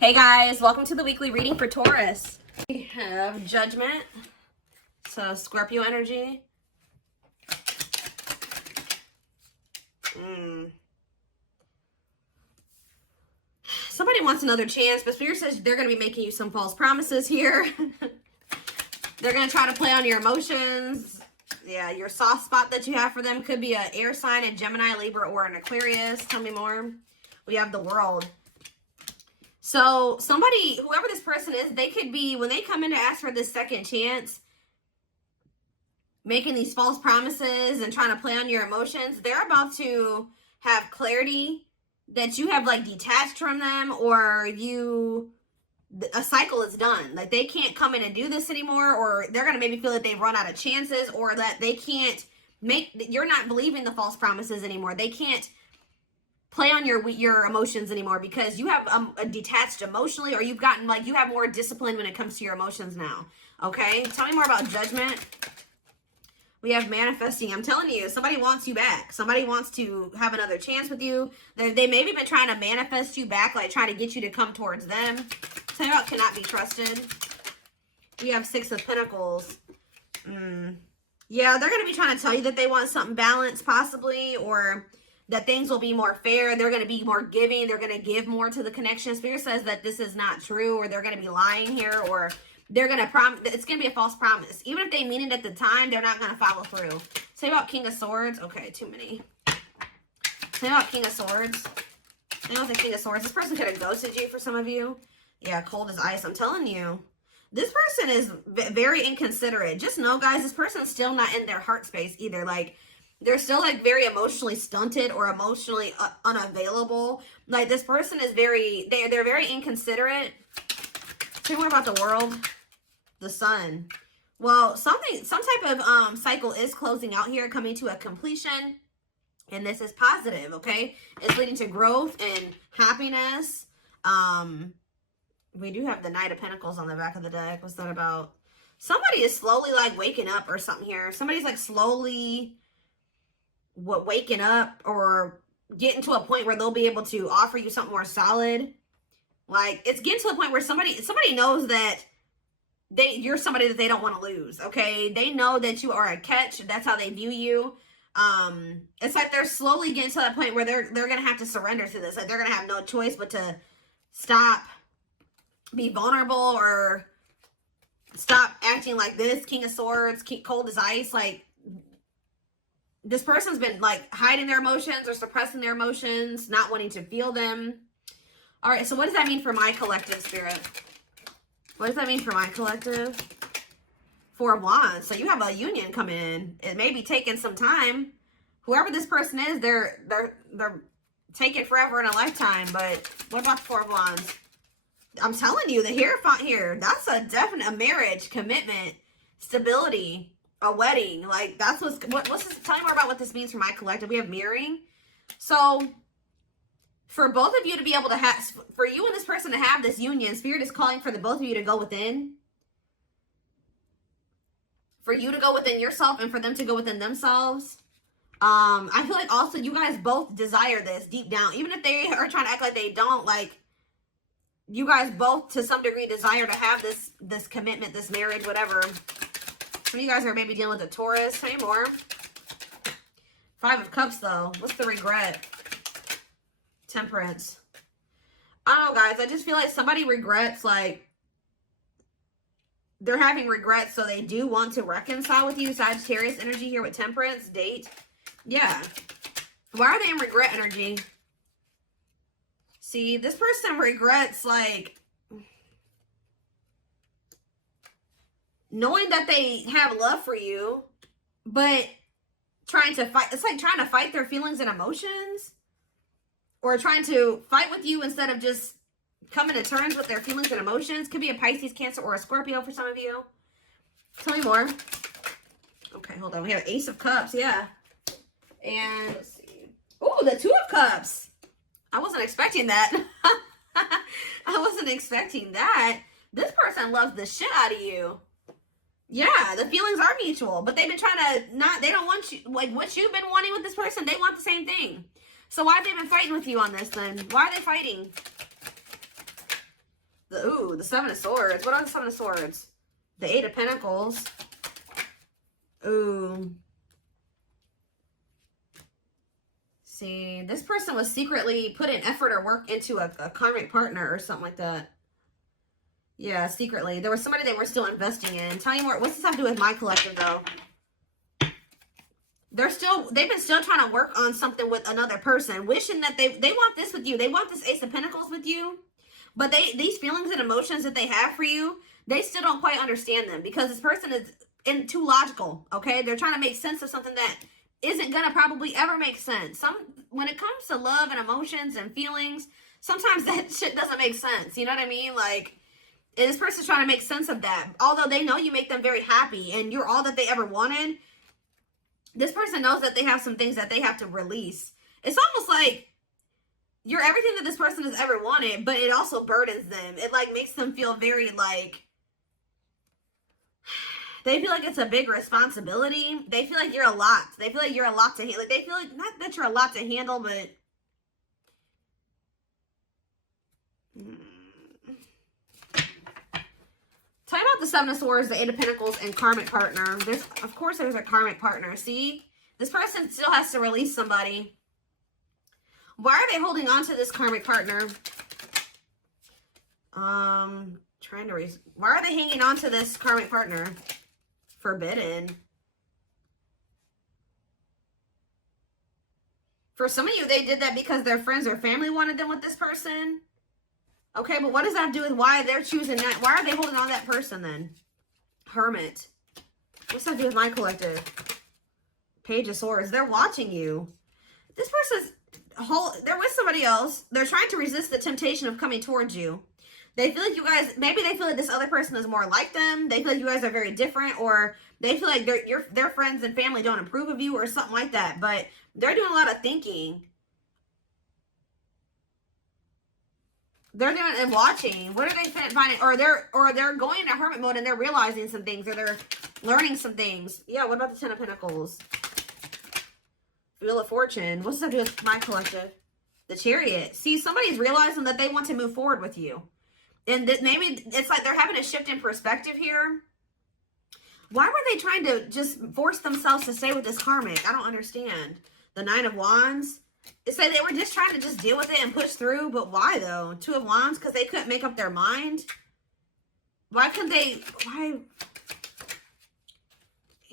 Hey guys, welcome to the weekly reading for Taurus. We have Judgment, so Scorpio energy. Somebody wants another chance, but Spirit says they're going to be making you some false promises here. They're going to try to play on your emotions. Yeah, your soft spot that you have for them could be an air sign, a Gemini, Libra, or an Aquarius. Tell me more. We have the World. So somebody, whoever this person is, they could be, when they come in to ask for this second chance, making these false promises and trying to play on your emotions, they're about to have clarity that you have like detached from them, or a cycle is done. Like they can't come in and do this anymore, or they're going to maybe feel that they've run out of chances, or that they can't you're not believing the false promises anymore. They can't play on your emotions anymore because you have detached emotionally, or you've gotten like, you have more discipline when it comes to your emotions now. Okay, tell me more about Judgment. We have Manifesting. I'm telling you, somebody wants you back. Somebody wants to have another chance with you. They maybe been trying to manifest you back, like trying to get you to come towards them. Tell me about Cannot Be Trusted. We have Six of Pentacles. Yeah, they're going to be trying to tell you that they want something balanced possibly, or that things will be more fair. They're going to be more giving. They're going to give more to the connection. Spirit says that this is not true, or they're going to be lying here, or they're going to promise. It's going to be a false promise. Even if they mean it at the time, they're not going to follow through. Say about King of Swords. Okay, too many. Say about King of Swords. I know it's a King of Swords. This person could have ghosted you for some of you. Yeah, cold as ice. I'm telling you. This person is very inconsiderate. Just know, guys, this person's still not in their heart space either. Like, they're still like very emotionally stunted or emotionally unavailable. Like this person is they're very inconsiderate. Tell me more about the World. The Sun. Well, some type of cycle is closing out here, coming to a completion. And this is positive, okay? It's leading to growth and happiness. We do have the Knight of Pentacles on the back of the deck. What's that about? Somebody is slowly like waking up or something here. Somebody's like slowly waking up or getting to a point where they'll be able to offer you something more solid. Like it's getting to a point where somebody knows that you're somebody that they don't want to lose. Okay, they know that you are a catch. That's how they view you. It's like they're slowly getting to that point where they're gonna have to surrender to this. Like they're gonna have no choice but to stop, be vulnerable, or stop acting like this. King of Swords, cold as ice. Like this person's been like hiding their emotions or suppressing their emotions, not wanting to feel them. All right, so what does that mean for my collective, Spirit? What does that mean for my collective? Four of Wands. So you have a union coming in. It may be taking some time. Whoever this person is, they're taking forever in a lifetime. But what about the Four of Wands? I'm telling you, the Hierophant here, that's a definite marriage, commitment, stability, a wedding. Like that's what's this, tell me more about what this means for my collective. We have Mirroring. So for both of you to be able to have, for you and this person to have this union, Spirit is calling for the both of you to go within. For you to go within yourself and for them to go within themselves. I feel like also you guys both desire this deep down. Even if they are trying to act like they don't, like you guys both to some degree desire to have this commitment, this marriage, whatever. Some of you guys are maybe dealing with a Taurus. Say more. Five of Cups, though. What's the regret? Temperance. I don't know, guys. I just feel like somebody regrets, like, they're having regrets, so they do want to reconcile with you. Sagittarius energy here with Temperance. Date. Yeah. Why are they in regret energy? See, this person regrets, like, knowing that they have love for you, but trying to fight. It's like trying to fight their feelings and emotions, or trying to fight with you instead of just coming to terms with their feelings and emotions. Could be a Pisces, Cancer, or a Scorpio for some of you. Tell me more. Okay, hold on. We have Ace of Cups, yeah. And let's see. Oh, the Two of Cups. I wasn't expecting that. I wasn't expecting that. This person loves the shit out of you. Yeah, the feelings are mutual, but they've been trying to they don't want you, like what you've been wanting with this person, they want the same thing. So why have they been fighting with you on this then? Why are they fighting? Ooh, the Seven of Swords. What are the Seven of Swords? The Eight of Pentacles. Ooh. See, this person was secretly putting effort or work into a karmic partner or something like that. Yeah, secretly. There was somebody they were still investing in. Tell me more. What's this have to do with my collective, though? They've been still trying to work on something with another person, wishing that they want this with you. They want this Ace of Pentacles with you. But these feelings and emotions that they have for you, they still don't quite understand them because this person is too logical, okay? They're trying to make sense of something that isn't going to probably ever make sense. When it comes to love and emotions and feelings, sometimes that shit doesn't make sense. You know what I mean? Like, this person's trying to make sense of that. Although they know you make them very happy and you're all that they ever wanted, this person knows that they have some things that they have to release. It's almost like you're everything that this person has ever wanted, but it also burdens them. It like makes them feel very like, they feel like it's a big responsibility. They feel like you're a lot. They feel like you're a lot to handle. Like they feel like, not that you're a lot to handle, but tell me about the Seven of Swords, the Eight of Pentacles, and karmic partner. Of course, there's a karmic partner. See? This person still has to release somebody. Why are they holding on to this karmic partner? Why are they hanging on to this karmic partner? Forbidden. For some of you, they did that because their friends or family wanted them with this person. Okay, but what does that do with why they're choosing that? Why are they holding on to that person then? Hermit. What's that do with my collective? Page of Swords. They're watching you. This person's they're with somebody else. They're trying to resist the temptation of coming towards you. They feel like you guys, maybe they feel like this other person is more like them. They feel like you guys are very different, or they feel like their friends and family don't approve of you or something like that. But they're doing a lot of thinking. They're doing and watching. What are they finding? Or they're going into hermit mode and they're realizing some things, or they're learning some things. Yeah, what about the Ten of Pentacles? Wheel of Fortune. What's that do with my collective? The Chariot. See, somebody's realizing that they want to move forward with you. And maybe it's like they're having a shift in perspective here. Why were they trying to just force themselves to stay with this karmic? I don't understand. The Nine of Wands. It's like they were just trying to just deal with it and push through. But why, though? Two of Wands? Because they couldn't make up their mind? Why couldn't they... Why...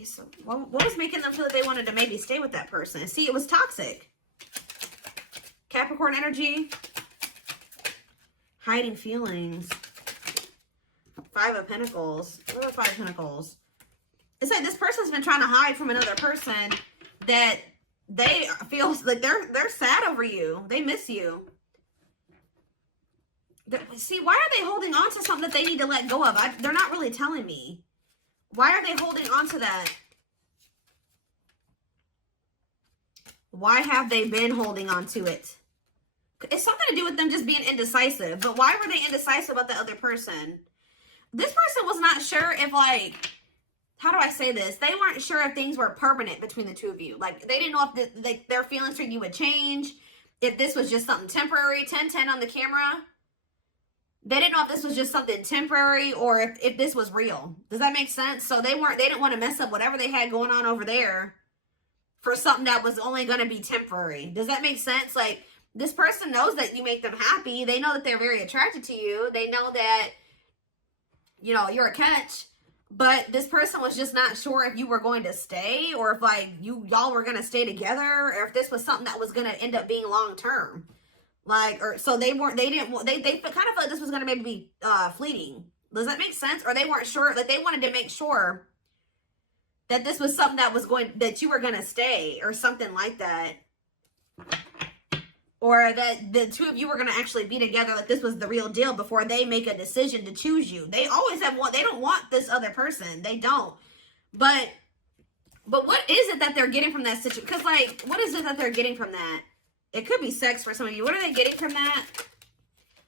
So what was making them feel like they wanted to maybe stay with that person? See, it was toxic. Capricorn energy. Hiding feelings. Five of Pentacles. What are Five of Pentacles? It's like this person's been trying to hide from another person that they feel like they're sad over you. They miss you. See, why are they holding on to something that they need to let go of? They're not really telling me. Why are they holding on to that? Why have they been holding on to it? It's something to do with them just being indecisive. But why were they indecisive about the other person? This person was not sure if, like, how do I say this? They weren't sure if things were permanent between the two of you. Like, they didn't know if their feelings for you would change. If this was just something temporary. 10-10 on the camera. They didn't know if this was just something temporary or if this was real. Does that make sense? So they didn't want to mess up whatever they had going on over there for something that was only going to be temporary. Does that make sense? Like, this person knows that you make them happy. They know that they're very attracted to you. They know that, you know, you're a catch. But this person was just not sure if you were going to stay or if, like, y'all were going to stay together, or if this was something that was going to end up being long term. Like, or so they kind of felt like this was going to maybe be fleeting. Does that make sense? Or they weren't sure, like they wanted to make sure that this was something that you were going to stay or something like that. Or that the two of you were going to actually be together, like this was the real deal before they make a decision to choose you. They always they don't want this other person. They don't. But what is it that they're getting from that situation? Because, like, what is it that they're getting from that? It could be sex for some of you. What are they getting from that?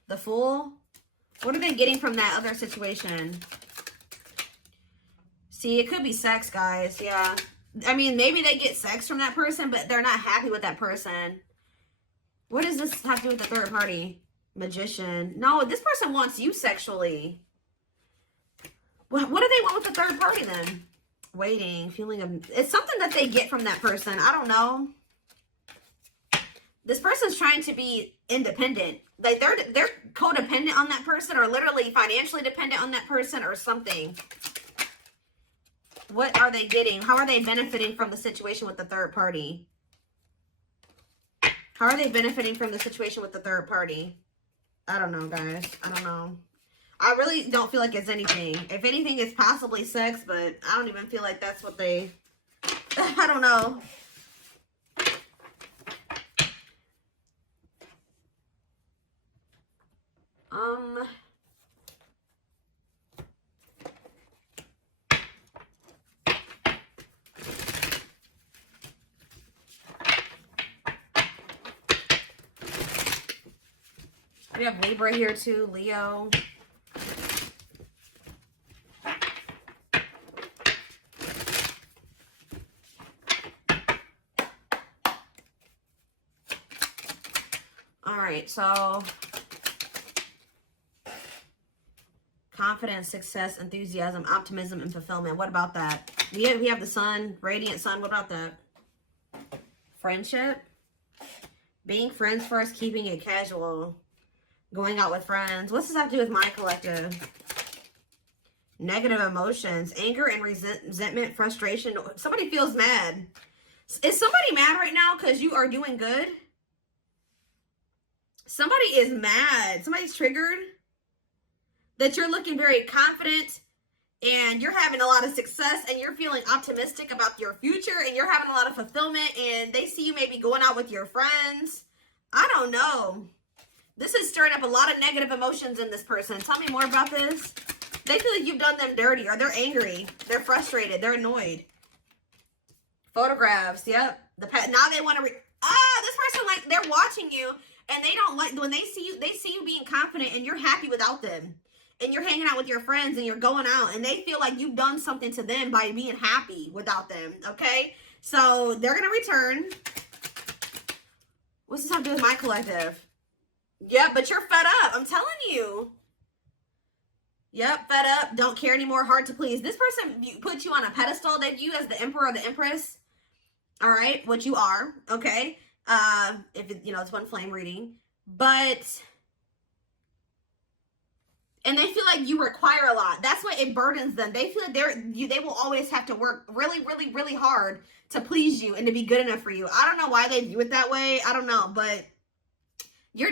The Fool? What are they getting from that other situation? See, it could be sex, guys. Yeah. I mean, maybe they get sex from that person, but they're not happy with that person. What does this have to do with the third party? Magician. No, this person wants you sexually. What do they want with the third party then? Waiting, feeling of... It's something that they get from that person. I don't know. This person's trying to be independent. Like, they're codependent on that person, or literally financially dependent on that person, or something. What are they getting? How are they benefiting from the situation with the third party? How are they benefiting from the situation with the third party? I don't know, guys. I don't know. I really don't feel like it's anything. If anything, it's possibly sex, but I don't even feel like that's what they... I don't know. We have Libra here too, Leo. All right, so confidence, success, enthusiasm, optimism, and fulfillment. What about that? We have the sun, radiant sun. What about that? Friendship. Being friends first, keeping it casual. Going out with friends. What's this have to do with my collective? Negative emotions. Anger and resentment, frustration. Somebody feels mad. Is somebody mad right now because you are doing good? Somebody is mad. Somebody's triggered. That you're looking very confident and you're having a lot of success and you're feeling optimistic about your future and you're having a lot of fulfillment and they see you maybe going out with your friends. I don't know. This is stirring up a lot of negative emotions in this person. Tell me more about this. They feel like you've done them dirty, or they're angry. They're frustrated. They're annoyed. Photographs. Yep. Now they want to... this person, like, they're watching you, and they don't like... When they see you being confident, and you're happy without them. And you're hanging out with your friends, and you're going out, and they feel like you've done something to them by being happy without them. Okay? So, they're going to return. What's this have to do with my collective? Yeah, but you're fed up. I'm telling you. Yep, fed up. Don't care anymore. Hard to please. This person puts you on a pedestal. They view you as the emperor or the empress. All right, what you are. Okay. If it, it's one flame reading, but and they feel like you require a lot. That's why it burdens them. They feel like they will always have to work really, really, really hard to please you and to be good enough for you. I don't know why they view it that way. I don't know, but. You're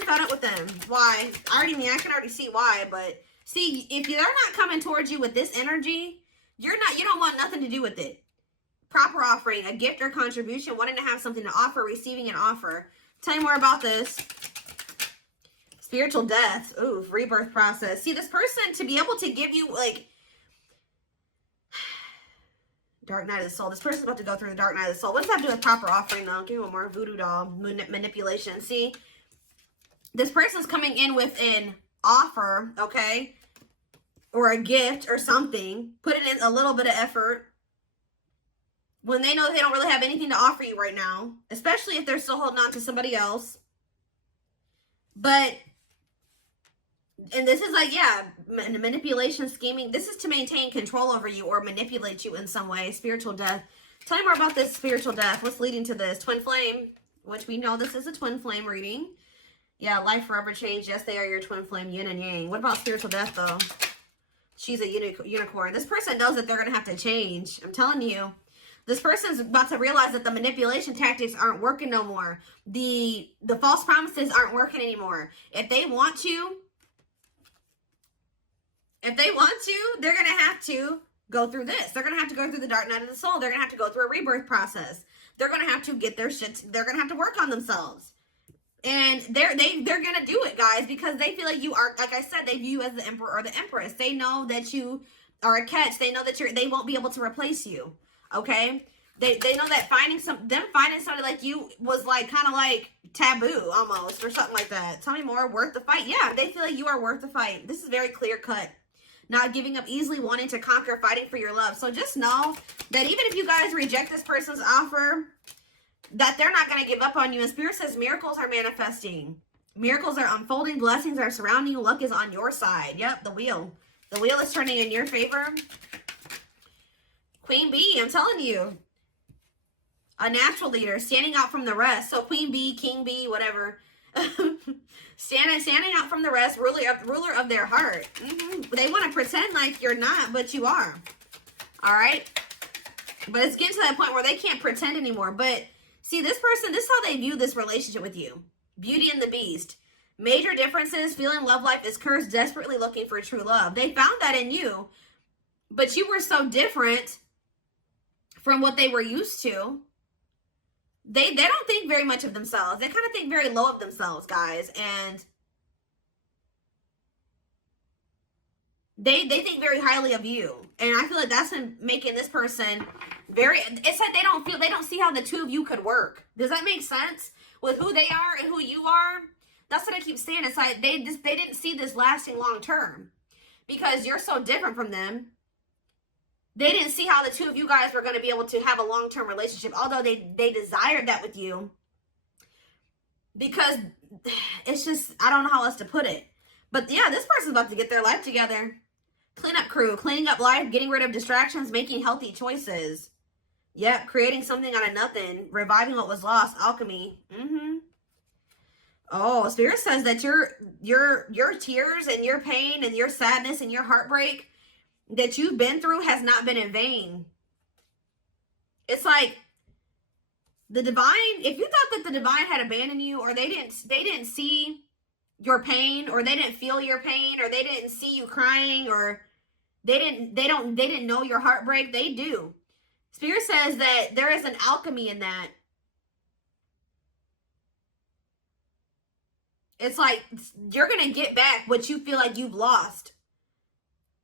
fed up with them. Why? I can already see why, but see, if they're not coming towards you with this energy, you don't want nothing to do with it. Proper offering, a gift or contribution, wanting to have something to offer, receiving an offer. Tell me more about this. Spiritual death. Ooh, rebirth process. See, this person, to be able to give you, like, Dark Night of the Soul. This person's about to go through the Dark Night of the Soul. What's that to do with proper offering, though? Give me one more. Voodoo doll. Manipulation. See? This person's coming in with an offer, okay? Or a gift or something. Putting in a little bit of effort. When they know they don't really have anything to offer you right now. Especially if they're still holding on to somebody else. But... And this is like, yeah, manipulation, scheming. This is to maintain control over you or manipulate you in some way. Spiritual death. Tell me more about this spiritual death. What's leading to this? Twin flame, which we know this is a twin flame reading. Yeah, life forever change. Yes, they are your twin flame, yin and yang. What about spiritual death, though? She's a unicorn. This person knows that they're going to have to change. I'm telling you. This person's about to realize that the manipulation tactics aren't working no more. The false promises aren't working anymore. If they want to... they're going to have to go through this. They're going to have to go through the Dark Night of the Soul. They're going to have to go through a rebirth process. They're going to have to get their shit. They're going to have to work on themselves. And they're going to do it, guys, because they feel like you are, like I said, they view you as the emperor or the empress. They know that you are a catch. They know that they won't be able to replace you. Okay? They know that finding somebody like you was like kind of like taboo almost or something like that. Tell me more. Worth the fight. Yeah, they feel like you are worth the fight. This is very clear cut. Not giving up easily, wanting to conquer, fighting for your love. So just know that even if you guys reject this person's offer, that they're not going to give up on you. And Spirit says miracles are manifesting. Miracles are unfolding. Blessings are surrounding you. Luck is on your side. Yep, the wheel. The wheel is turning in your favor. Queen Bee, I'm telling you. A natural leader, standing out from the rest. So Queen Bee, King Bee, whatever. standing out from the rest, ruler of their heart. They want to pretend like you're not, but you are. All right? But it's getting to that point where they can't pretend anymore. But see, this person, this is how they view this relationship with you. Beauty and the Beast. Major differences, feeling love life is cursed, desperately looking for true love. They found that in you, but you were so different from what they were used to. They don't think very much of themselves. They kind of think very low of themselves, guys. And they think very highly of you. And I feel like that's been making this person very, it's like they don't see how the two of you could work. Does that make sense? With who they are and who you are? That's what I keep saying. It's like they didn't see this lasting long term because you're so different from them. They didn't see how the two of you guys were going to be able to have a long-term relationship, although they desired that with you. Because it's just, I don't know how else to put it. But yeah, this person's about to get their life together. Cleanup crew, cleaning up life, getting rid of distractions, making healthy choices. Yep, creating something out of nothing, reviving what was lost, alchemy. Oh, Spirit says that your tears and your pain and your sadness and your heartbreak that you've been through has not been in vain. It's like the divine, if you thought that the divine had abandoned you, or they didn't see your pain, or they didn't feel your pain, or they didn't see you crying, or they didn't know your heartbreak, they do. Spirit says that there is an alchemy in that. It's like you're going to get back what you feel like you've lost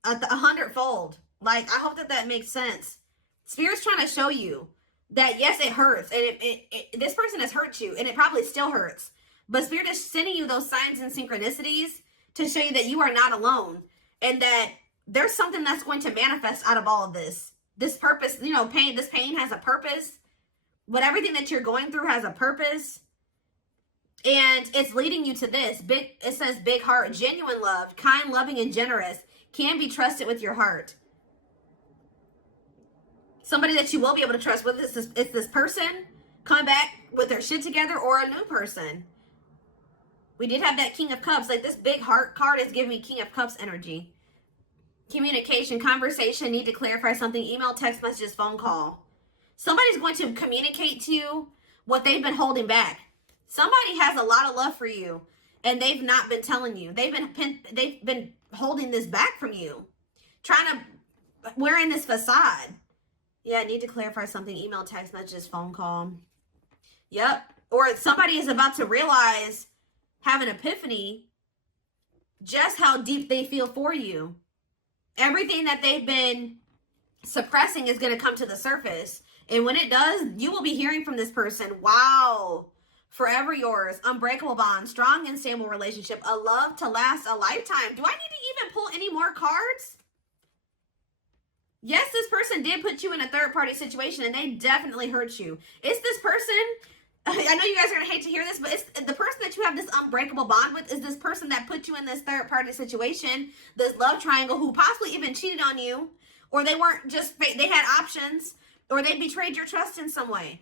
100-fold. Like, I hope that makes sense. Spirit's trying to show you that, yes, it hurts. And this person has hurt you, and it probably still hurts. But Spirit is sending you those signs and synchronicities to show you that you are not alone. And that there's something that's going to manifest out of all of this. This purpose, you know, this pain has a purpose. But everything that you're going through has a purpose. And it's leading you to this. It says big heart, genuine love, kind, loving, and generous. Can be trusted with your heart. Somebody that you will be able to trust with is this person coming back with their shit together, or a new person. We did have that King of Cups. Like, this big heart card is giving me King of Cups energy. Communication, conversation, need to clarify something, email, text messages, phone call. Somebody's going to communicate to you what they've been holding back. Somebody has a lot of love for you, and they've not been telling you. They've been holding this back from you, trying to wearing this facade. Yeah, need to clarify something, email, text messages, phone call. Yep. Or somebody is about to realize, have an epiphany, just how deep they feel for you. Everything that they've been suppressing is going to come to the surface. And when it does, you will be hearing from this person. Wow. Forever yours. Unbreakable bond. Strong and stable relationship. A love to last a lifetime. Do I need to even pull any more cards? Yes, this person did put you in a third-party situation, and they definitely hurt you. It's this person. I know you guys are going to hate to hear this, but it's the person that you have this unbreakable bond with is this person that put you in this third-party situation, this love triangle, who possibly even cheated on you, or they weren't just, they had options, or they betrayed your trust in some way.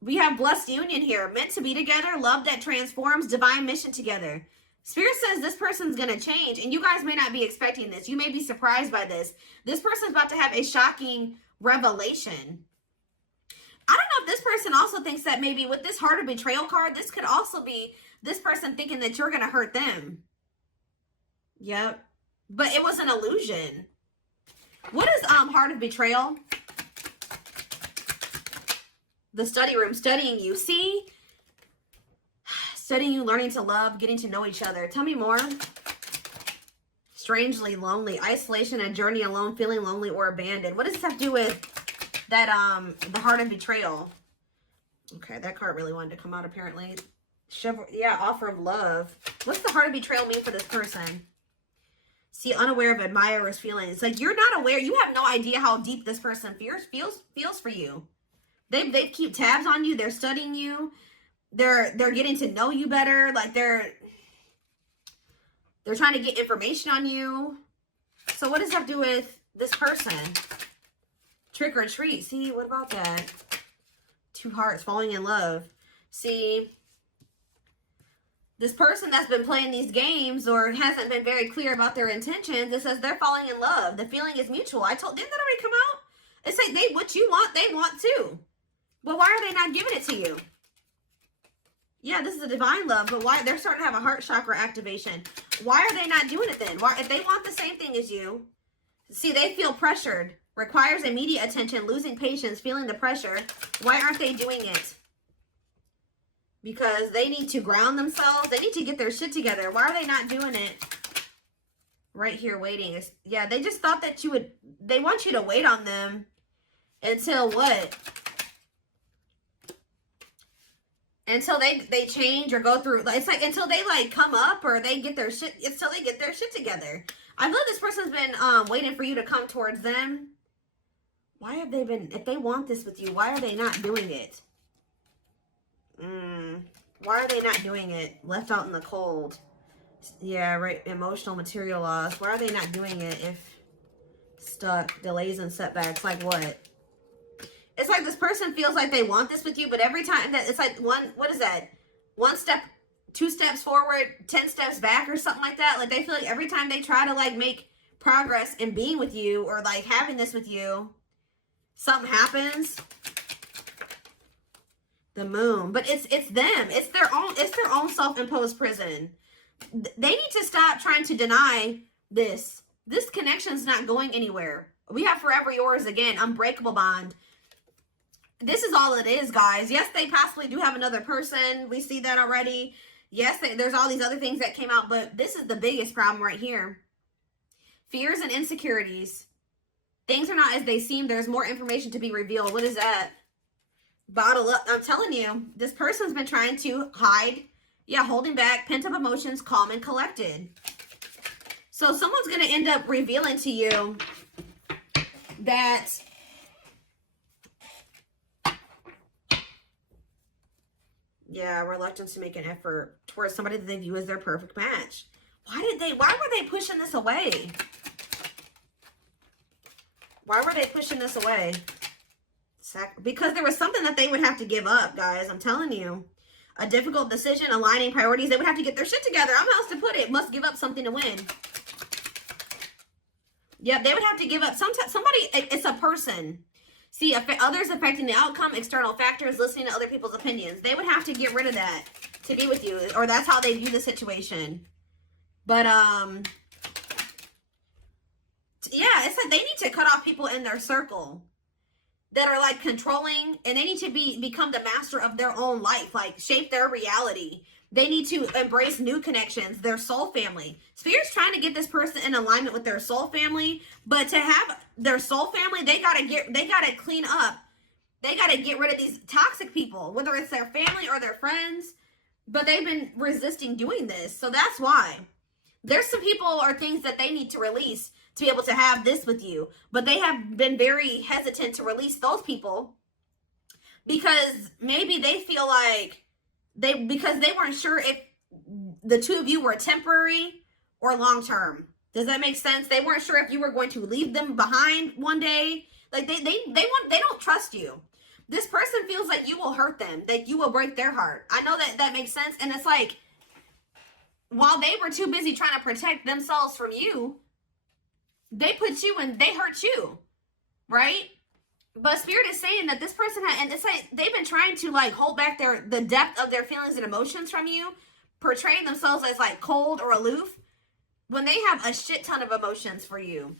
We have blessed union here, meant to be together, love that transforms, divine mission together. Spirit says this person's going to change, and you guys may not be expecting this. You may be surprised by this. This person's about to have a shocking revelation. I don't know if this person also thinks that maybe with this heart of betrayal card, this could also be this person thinking that you're going to hurt them. Yep. But it was an illusion. What is heart of betrayal? The study room, studying you. See? Studying you, learning to love, getting to know each other. Tell me more. Strangely lonely. Isolation, a journey alone, feeling lonely or abandoned. What does this have to do with that, the heart of betrayal? Okay, that card really wanted to come out apparently. Yeah, offer of love. What's the heart of betrayal mean for this person? See, unaware of admirer's feelings. Like, you're not aware. You have no idea how deep this person feels for you. They keep tabs on you. They're studying you. they're getting to know you better. Like they're trying to get information on you. So what does that have to do with this person? Trick or treat. See, what about that? Two hearts, falling in love. See, this person that's been playing these games or hasn't been very clear about their intentions, it says they're falling in love. The feeling is mutual. Didn't that already come out? It says what you want, they want too. But why are they not giving it to you? Yeah, this is a divine love, but why? They're starting to have a heart chakra activation. Why are they not doing it then? Why, if they want the same thing as you, see, they feel pressured, requires immediate attention, losing patience, feeling the pressure. Why aren't they doing it? Because they need to ground themselves. They need to get their shit together. Why are they not doing it? Right here, waiting. Yeah, they just thought that you would, they want you to wait on them until what? Until they change or go through, it's like until they like come up or they get their shit, until they get their shit together. I feel this person's been waiting for you to come towards them. Why have they been, if they want this with you, why are they not doing it? Why are they not doing it? Left out in the cold. Yeah, right. Emotional, material loss. Why are they not doing it if stuck, delays and setbacks? Like what? It's like this person feels like they want this with you, but every time that it's like what is that? 1 step, 2 steps forward, 10 steps back or something like that. Like they feel like every time they try to like make progress in being with you or like having this with you, something happens. The moon. But it's them. It's their own self-imposed prison. They need to stop trying to deny this. This connection's not going anywhere. We have forever yours again, unbreakable bond. This is all it is, guys. Yes, they possibly do have another person. We see that already. Yes, there's all these other things that came out, but this is the biggest problem right here. Fears and insecurities. Things are not as they seem. There's more information to be revealed. What is that? Bottle up. I'm telling you, this person's been trying to hide. Yeah, holding back, pent up emotions, calm and collected. So someone's going to end up revealing to you that yeah, reluctance to make an effort towards somebody that they view as their perfect match. Why were they pushing this away? Why were they pushing this away? Because there was something that they would have to give up, guys. I'm telling you. A difficult decision, aligning priorities. They would have to get their shit together. I don't know how else to put it. Must give up something to win. Yep, they would have to give up. Somebody, it's a person. See, others affecting the outcome, external factors, listening to other people's opinions. They would have to get rid of that to be with you. Or that's how they view the situation. But, yeah, it's like they need to cut off people in their circle that are like controlling, and they need to become the master of their own life, like shape their reality. They need to embrace new connections, their soul family. Spirit's trying to get this person in alignment with their soul family, but to have their soul family, they gotta clean up. They gotta get rid of these toxic people, whether it's their family or their friends, but they've been resisting doing this. So that's why. There's some people or things that they need to release to be able to have this with you. But they have been very hesitant to release those people because maybe they feel like because they weren't sure if the two of you were temporary or long-term. Does that make sense? They weren't sure if you were going to leave them behind one day. Like they don't trust you. This person feels like you will hurt them, that you will break their heart. I know that makes sense. And it's like, while they were too busy trying to protect themselves from you, they put you and they hurt you, right? But Spirit is saying that this person and it's like they've been trying to like hold back the depth of their feelings and emotions from you, portraying themselves as like cold or aloof when they have a shit ton of emotions for you.